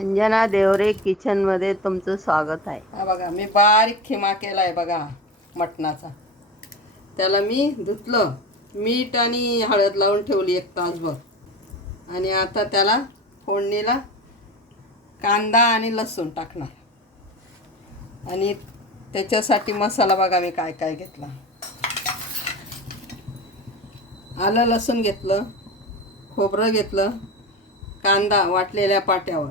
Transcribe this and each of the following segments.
अंजना देवरे किचनमध्ये तुमचं स्वागत आहे. हा बघा मी बारीक खिमा केला आहे बघा मटणाचा. त्याला मी धुतलं मीठ आणि हळद लावून ठेवली एक तासभर. आणि आता त्याला फोडणीला कांदा आणि लसूण टाकणार. आणि त्याच्यासाठी मसाला बघा मी काय काय घेतला. आलं लसूण घेतलं खोबरं घेतलं कांदा वाटलेल्या पाट्यावर.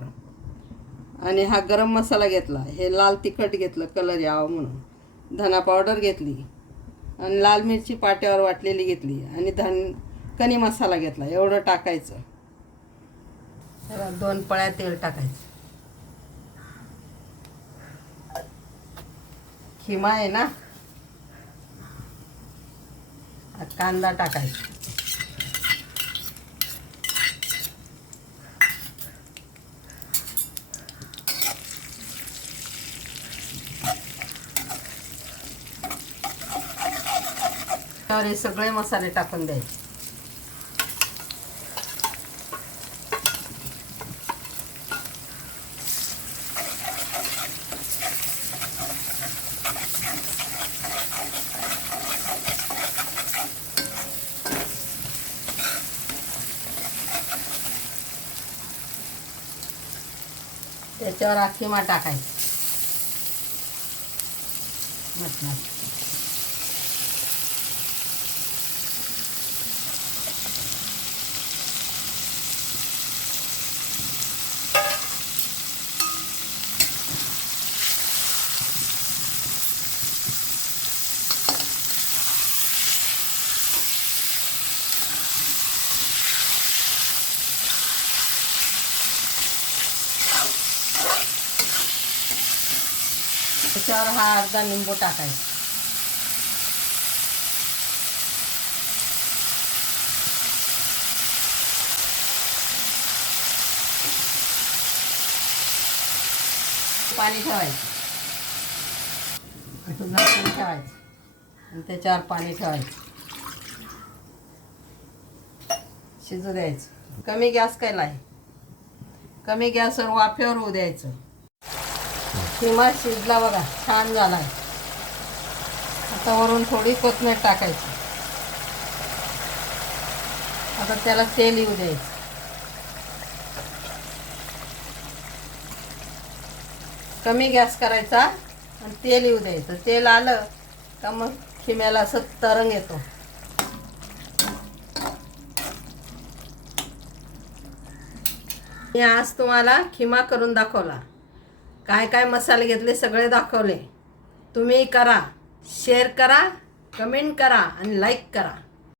आणि हा गरम मसाला घेतला. हे लाल तिखट घेतलं कलर यावं म्हणून. धना पावडर घेतली आणि लाल मिरची पाट्यावर वाटलेली घेतली आणि धन कणी मसाला घेतला. एवढं टाकायचं. दोन पळ्या तेल टाकायचं. खिमा आहे ना? कांदा टाकायचा. त्यावर हे सगळे मसाले टाकून द्यायचे. त्याच्यावर अखिमा टाकायची. मटणात त्याच्यावर हा अर्धा लिंबू टाकायचा. पाणी ठेवायचं. असं झाकून ठेवायचं. आणि त्याच्यावर पाणी ठेवायचं. शिजू द्यायचं. कमी गॅस केला आहे कमी गॅसवर वाफेवर होऊ द्यायचं. किमा शिजला बघा छान झाला आहे आता वरून थोडी कोथमीर टाकायची. आता त्याला तेल येऊ द्यायचं. कमी गॅस करायचा आणि तेल येऊ द्यायचं. तेल आलं का मग खिम्याला असं तरंग येतो. मी आज तुम्हाला खिमा करून दाखवला. काय काय मसाले घेतले सगळे दाखवले. तुम्ही करा शेअर करा कमेंट करा आणि लाईक करा.